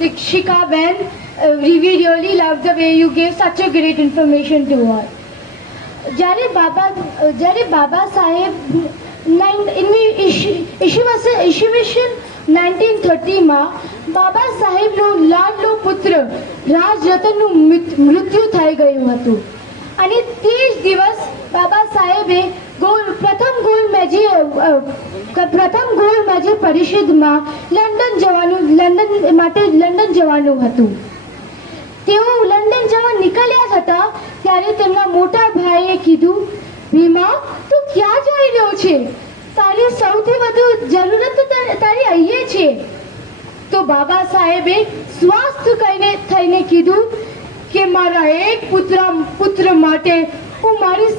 Dikshika Ben, we really love the way you gave such a great information to us. જ્યારે બાબા સાહેબ ઈસવીસન 1930માં બાબા સાહેબનો લાડલો પુત્ર રાજરતનનું મૃત્યુ થઈ ગયું હતું અને તે જ દિવસ બાબા સાહેબે પ્રથમ ગોલ્ડ મેજી પરિષદમાં લંડન જવાનું હતું. તેઓ લંડન જવા નીકળ્યા હતા ત્યારે તેમના મોટા ભાઈએ કીધું, ભીમા તું ક્યાં જઈ રહ્યો છે? તારી સૌથી વધુ જરૂરત તો તારી અહીંયા છે. તો બાબા સાહેબે સ્વાસ્થ્ય થઈને કીધું કે મારા એક પુત્ર માટે હું મારી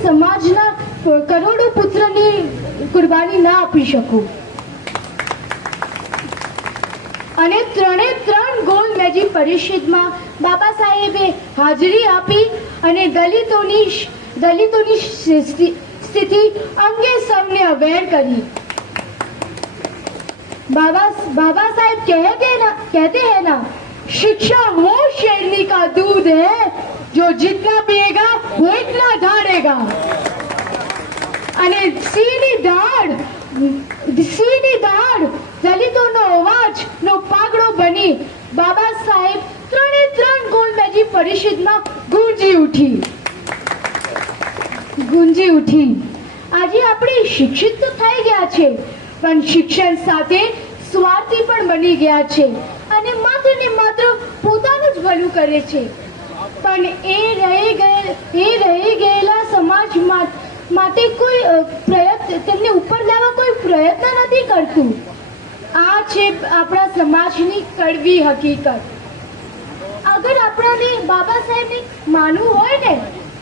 સમાજના કરોડો પુત્રની કુરબાની ના આપી શકું. અને ત્રણ ગોલ્ડ મેજી પરિષદમાં બાબા સાહેબે હાજરી આપી અને દલિતોની સ્થિતિ અંગે સૌને અવેર કરી. बाबा साहेब कहते हैं ना, शिक्षा वो शेरनी का दूध है जो जितना पिएगा वो इतना ढाड़ेगा. અને સીની દાળ દલિતોનો અવાજનો પાગડો બની બાબા સાહેબ ત્રણ ગોલ્ડ મેજી પરિષદમાં ગુંજી ઉઠી. આજે આપણે શિક્ષિત તો થઈ ગયા છે, પણ શિક્ષણ સાથે સ્વાર્થી પણ બની ગયા છે અને માત્ર ને માત્ર પોતાનું જ ભલું કરે છે. પણ એ રહી ગયેલા સમાજ માટે કોઈ તેમને ઉપર લાવવા કોઈ પ્રયત્ન નથી કરતું. આ છે આપણા સમાજની કડવી હકીકત. અગર આપણાને બાબા સાહેબને માનવું હોય ને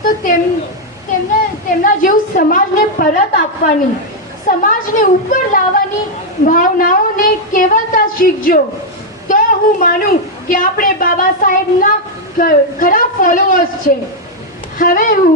તો તેમના જેવું સમાજને પરત આપવાની, સમાજને ઉપર લાવવાની ભાવનાઓને કેવલતા શીખજો. તો હું માનું કે આપણે બાબા સાહેબના ખરા ફોલોઅર્સ છે. હવે હું